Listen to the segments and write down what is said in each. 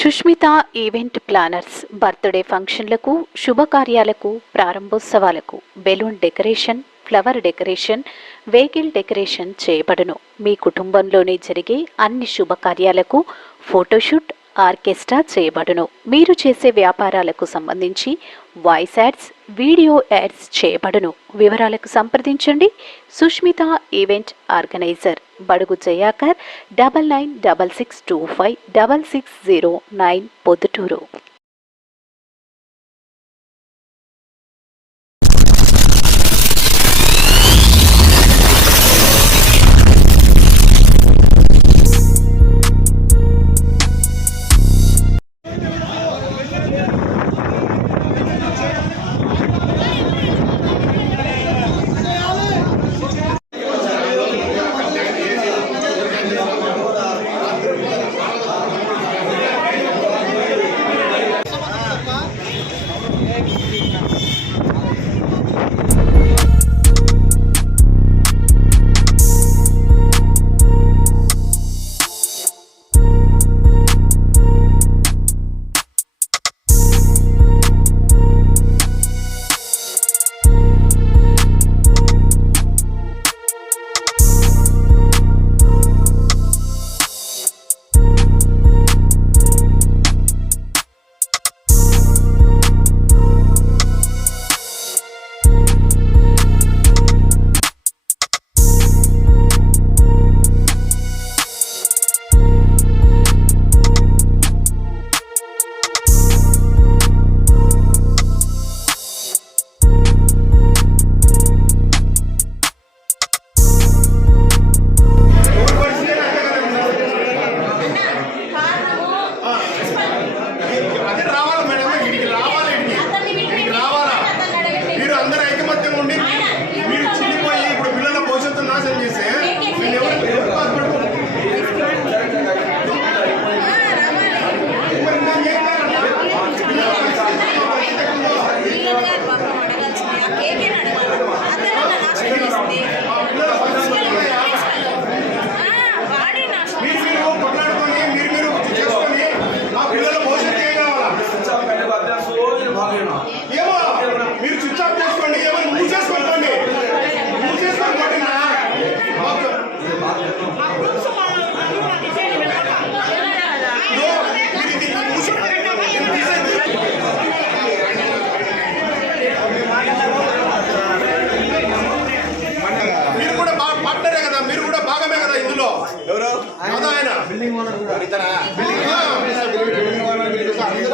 Sushmita event planners birthday ఫంక్షన్లకు, శుభకార్యాలకు, ప్రారంభోత్సవాలకు balloon decoration, flower decoration, vehicle decoration చేయబడును. మీ కుటుంబంలోనే జరిగే అన్ని శుభకార్యాలకు ఫోటోషూట్, ఆర్కెస్ట్రా చేయబడును. మీరు చేసే వ్యాపారాలకు సంబంధించి వాయిస్ యాడ్స్, వీడియో యాడ్స్ చేయబడును. వివరాలకు సంప్రదించండి. సుష్మిత ఈవెంట్ ఆర్గనైజర్, బడుగు జయాకర్, 9966256609, పొద్దుటూరు.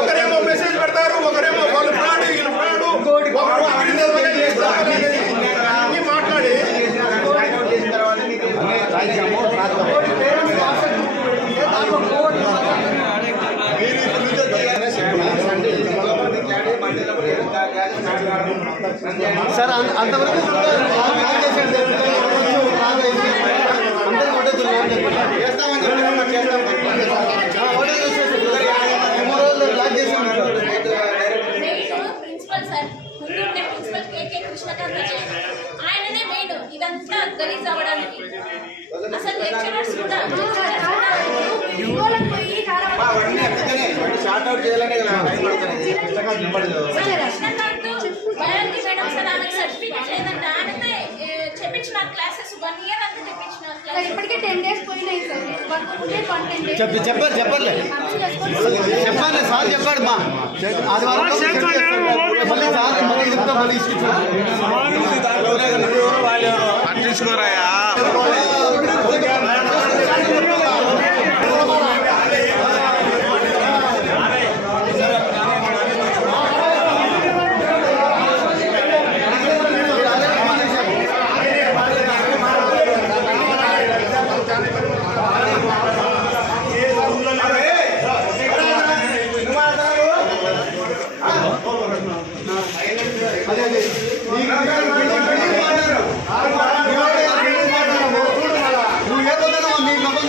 ఒకరేమో మెసేజ్ పెడతారు, ఒకరేమో వాళ్ళు ఫ్రాడ్ మాట్లాడి సార్ అంతవరకు షార్ట్ అవుట్ చేయాలనే ఇప్పటికే 10 days పోయినాయి సార్. చెప్పాలి చెప్పాలి సార్ చెప్పాడు మా అది మళ్ళీ సార్ మళ్ళీ చెప్తా మళ్ళీ పట్టించుకోరాయా. నువ్వు ఏ పొద్దున మీ మొబైల్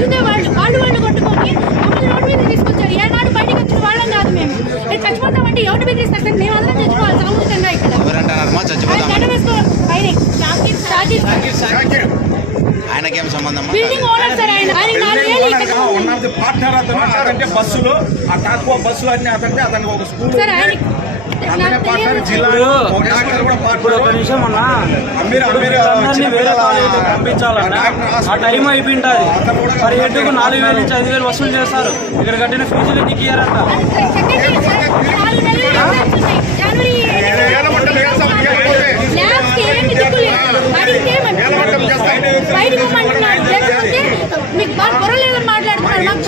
వచ్చిందే వాళ్ళు కొట్టుకొని మమ్మల్ని రోడ్డు మీద తీసుకొచ్చారు. ఏనాడు బయటకు వచ్చిన వాళ్ళం కాదు మేము. నేను చచ్చిపోతామంటే ఎవరు బెదిరిస్తారు సార్? మేము అందరం చచ్చిపోవాలి సామూహికంగా ఇక్కడ. ఆయనకేం సంబంధం? బిల్డింగ్ ఓనర్ సార్ ఆయన. ఉన్నది పార్ట్నర్ అతను. అతనంటే బస్సులు, ఆ టాక్వా బస్సులు అన్ని అతనికి ఒక స్కూల్ సార్ ఆయన అతనే పార్ట్నర్. జిల్లా ఒక డాక్టర్ కూడా ఇప్పుడు ఒక పార్ట్నర్. నిమిషం అన్నా, అందరూ అందరినీ వేరే కాలేజీలో పంపించాలన్నా ఆ టైం అయిపోయింటుంది. మరి హెడ్కు 4,000 నుంచి 5,000 వసూలు చేస్తారు. ఇక్కడ కట్టిన ఫీజులు నీకు ఇయ్యారంట. మీకు బాగా పొరలేదని మాట్లాడుతున్నారు. మాకు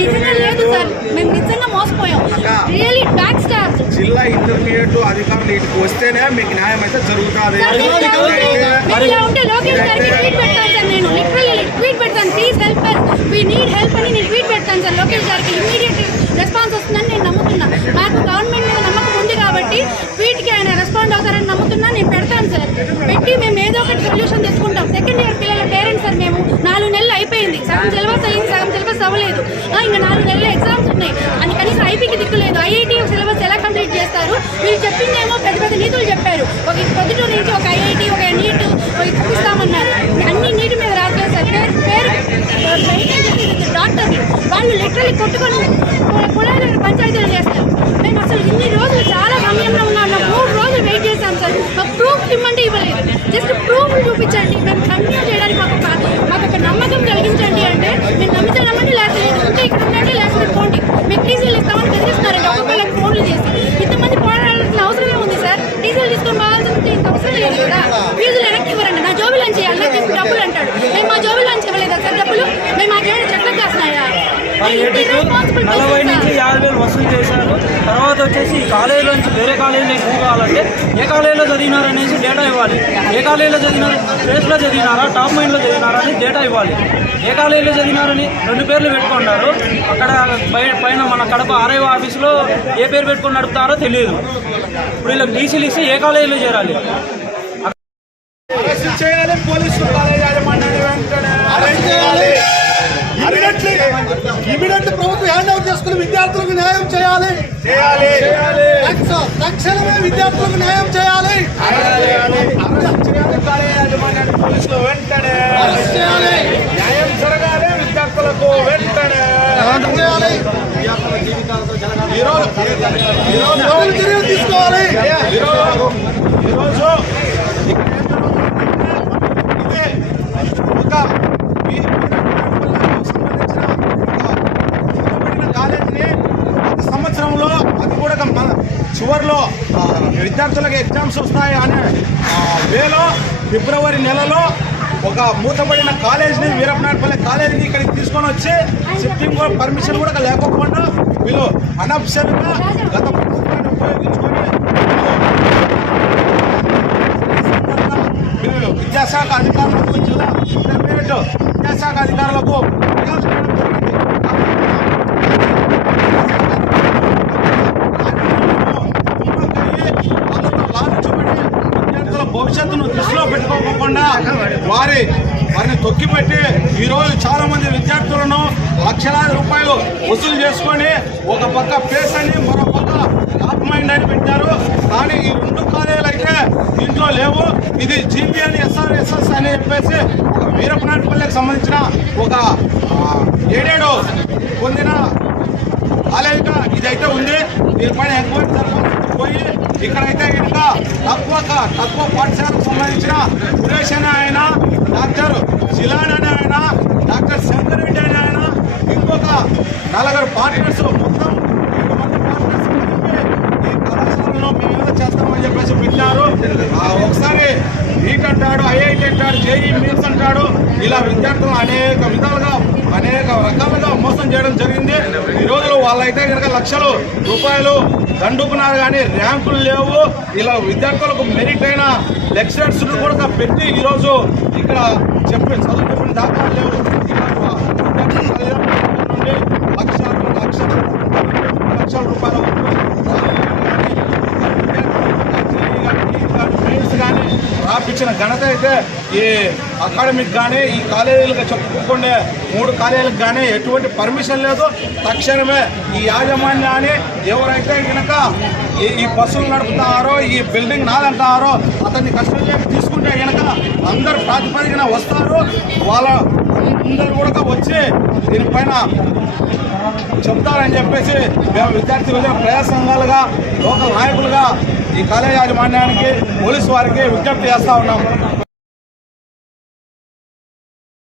నిజంగా లేదు సార్, మేము నిజంగా మోసపోయాం. Really back star. జిల్లా ఇంటర్మీడియట్ అధికారులు ఇటుకు వస్తేనే మీకు న్యాయం అయితే జరుగుతుంది. ఇలా ఉంటే లోకేష్ గారికి ట్వీట్ పెడతాను సార్. నేను లిటరల్లీ ట్వీట్ పెడతాను, please help us, we need help అని నేను ట్వీట్ పెడతాను సార్. లోకేష్ గారికి ఇమ్మీడియట్ రెస్పాన్స్ వస్తుందని నేను నమ్ముతున్నా. మాకు గవర్నమెంట్ మీద నమ్మకం ఉంది కాబట్టి ట్వీట్కి ఆయన రెస్పాండ్ అవుతారని నమ్ముతున్నా. నేను పెడతాను సార్. పెట్టి మేము ఏదో ఒకటి సొల్యూషన్ తెచ్చుకుంటాం. సెకండ్ ఇయర్ పిల్లల పేరెంట్స్ సార్. మేము 4 నెలలు అయిపోయింది. సగం సిలబస్ అయింది, సగం సిలబస్ అవ్వలేదు. ఇంకా 4 నెలలు ఎగ్జామ్స్ ఉన్నాయి అని కనీసం ఐపీకి దిక్కులేదు. ఐఐటీ సిలబస్ ఎలా కంప్లీట్ చేస్తారు? వీళ్ళు చెప్పిందేమో పెద్ద పెద్ద నీతులు చెప్పారు. ఒక పొద్దుటూరు నుంచి ఒక ఐఐటీ, ఒక నీట్ ఇస్తామన్నారు. అన్ని నీటి మీద రాలేదు సార్. పేరు డాక్టర్లు వాళ్ళు లిటరల్లీ కొట్టుకొని పొలాల పంచాయతీలు చేస్తారు. మేము అసలు ఇన్ని రోజులు చాలా సమయంలో ఉన్నాం. 3 రోజులు వెయిట్ చేశాం సార్. మాకు ప్రూఫ్ ఇమ్మంటే ఇవ్వలేదు. జస్ట్ ప్రూఫ్ చూపించండి, మేము కంటిన్యూ చేయడానికి మాకు ఒక నమ్మకం కలిగించండి అంటే మేము నమ్మితే నమ్మండి, లేకపోతే ఉంటే ఇక్కడ ఉండండి, లేకపోతే పోండి, మీకు డీజిల్ ఇస్తామని బెదిరిస్తున్నారండి. ఒక్కొక్కరికి ఫోన్లు చేసి ఇంతమంది పోరాడాల్సిన అవసరమే ఉంది సార్. డీజిల్ తీసుకొని పోవాల్సింది ఇంత అవసరం లేదు కదా. ఫీజులు వెనక్కి ఇవ్వరండి. నా జోబులను చేయాలి చెప్పి డబ్బులు అంటాడు. మేము మా జోబులను ఇవ్వలేదా సార్ డబ్బులు? మేము మా జోబులు చెట్లకు కాస్తున్నాయా? మరి హెడ్కు 40 నుంచి 50,000 వసూలు చేశారు. తర్వాత వచ్చేసి ఈ కాలేజీలో నుంచి వేరే కాలేజీలో ఎక్కువ కావాలంటే ఏ కాలేజీలో చదివినారనేసి డేటా ఇవ్వాలి. ఏ కాలేజీలో చదివినారు, స్పేస్లో చదివినారా, టాప్ మైండ్లో చదివినారా అని డేటా ఇవ్వాలి. ఏ కాలేజీలో చదివినారని 2 పేర్లు పెట్టుకున్నారు. అక్కడ పైన మన కడప ఆర్ఐఓ ఆఫీసులో ఏ పేరు పెట్టుకుని నడుపుతారో తెలియదు. ఇప్పుడు వీళ్ళకి డీసీలు ఇస్తే ఏ కాలేజీలో చేరాలి? అరెస్ట్ చేయాలి. పోలీసులు కాలేజ్ యాజమాన్యాన్ని వెంటనే అరెస్ట్ చేయాలి. ఇమీడియట్ ప్రభుత్వం హ్యాండ్ ఓవర్ చేసుకుని విద్యార్థులకు న్యాయం చేయాలి. తక్షణమే విద్యార్థులకు న్యాయం చేయాలి. అరెస్ట్ చేయాలి. కాలేజ్ యాజమాన్యాన్ని పోలీసులు వెంటనే అరెస్ట్ చేయాలి. న్యాయం జరగాలి. విద్యార్థులకు వెంటనే చేయాలి. ఈరోజు చర్యలు తీసుకోవాలి. ఈరోజు ఇదే ఒక సంబంధించిన కాలేజీని సంవత్సరంలో అది కూడా మన చివరిలో విద్యార్థులకు ఎగ్జామ్స్ వస్తాయి అనే వేలో ఫిబ్రవరి నెలలో ఒక మూతపడిన కాలేజీని వీరప్పనాయకపల్లి కాలేజీని ఇక్కడికి తీసుకొని వచ్చి సిట్టింగ్ పర్మిషన్ కూడా లేకపోకుండా వీళ్ళు అనఫిషియల్గా గత ప్రభుత్వాన్ని ఉపయోగించుకొని విద్యాశాఖ అధికారులకు జిల్లా ఇంటర్మీడియట్ విద్యాశాఖ అధికారులకు విద్యార్థుల భవిష్యత్తును దృష్టిలో పెట్టుకోకుండా వారిని తొక్కిపెట్టి ఈరోజు చాలా మంది విద్యార్థులను లక్షలాది రూపాయలు వసూలు చేసుకొని ఒక పక్క ఫేస్ అని మరో పక్క టాప్ మైండ్ అని పెట్టారు. కానీ ఈ 2 కాలేజీలు అయితే దీంట్లో లేవు. ఇది జీపీ అని SRSS అని చెప్పేసి ఒక వీరప్పనాయకపల్లికి సంబంధించిన ఒక ఏడేడు పొందిన కాలేజీగా ఇదైతే ఉంది. దీనిపైన ఎంక్వైరీ పోయి ఇక్కడైతే ఇంకా తక్కువ పాఠశాలకు సంబంధించిన సురేష్ అని ఆయన, డాక్టర్ శిలాన్ అని ఆయన, డాక్టర్ శంకర్ రెడ్డి అని ఆయన, ఇంకొక 4 పార్ట్నర్స్, మొత్తం 7 మంది పార్ట్నర్స్ కలిపి ఈ కళాశాలను మేము ఏదో చేస్తామని చెప్పేసి పెట్టారు. ఒకసారి నీట్ అంటాడు, ఐఐటి అంటాడు, జేఈ మెయిన్స్ అంటాడు. ఇలా విద్యార్థులు అనేక విధాలుగా అనేక రకాలుగా మోసం చేయడం జరిగింది. ఈ రోజులు వాళ్ళైతే కనుక లక్షల రూపాయలు దండుకున్నారు కానీ ర్యాంకులు లేవు. ఇలా విద్యార్థులకు మెరిట్ అయిన లెక్చరర్స్ కూడా పెట్టి ఈరోజు ఇక్కడ చదువు చెప్పిన దాఖలు లేవు. నుండి లక్షల రూపాయల మెయిన్స్ కానీ రాపించిన ఘనత అయితే ఈ అకాడమిక్ కానీ ఈ కాలేజీలుగా చెప్పుకుండే 3 కాలేజీలకు కానీ ఎటువంటి పర్మిషన్ లేదు. తక్షణమే ఈ యాజమాన్యాన్ని ఎవరైతే కనుక ఈ బస్సులు నడుపుతారో ఈ బిల్డింగ్ నాదంటారో అతన్ని కస్టడీలోకి తీసుకుంటే కనుక అందరు ప్రాతిపదికన వస్తారు. వాళ్ళ అందరూ కూడా వచ్చి దీనిపైన చెప్తారని చెప్పేసి మేము విద్యార్థి ప్రజా సంఘాలుగా లోకల్ నాయకులుగా ఈ కాలేజీ యాజమాన్యానికి పోలీసు వారికి విజ్ఞప్తి చేస్తూ ఉన్నాము.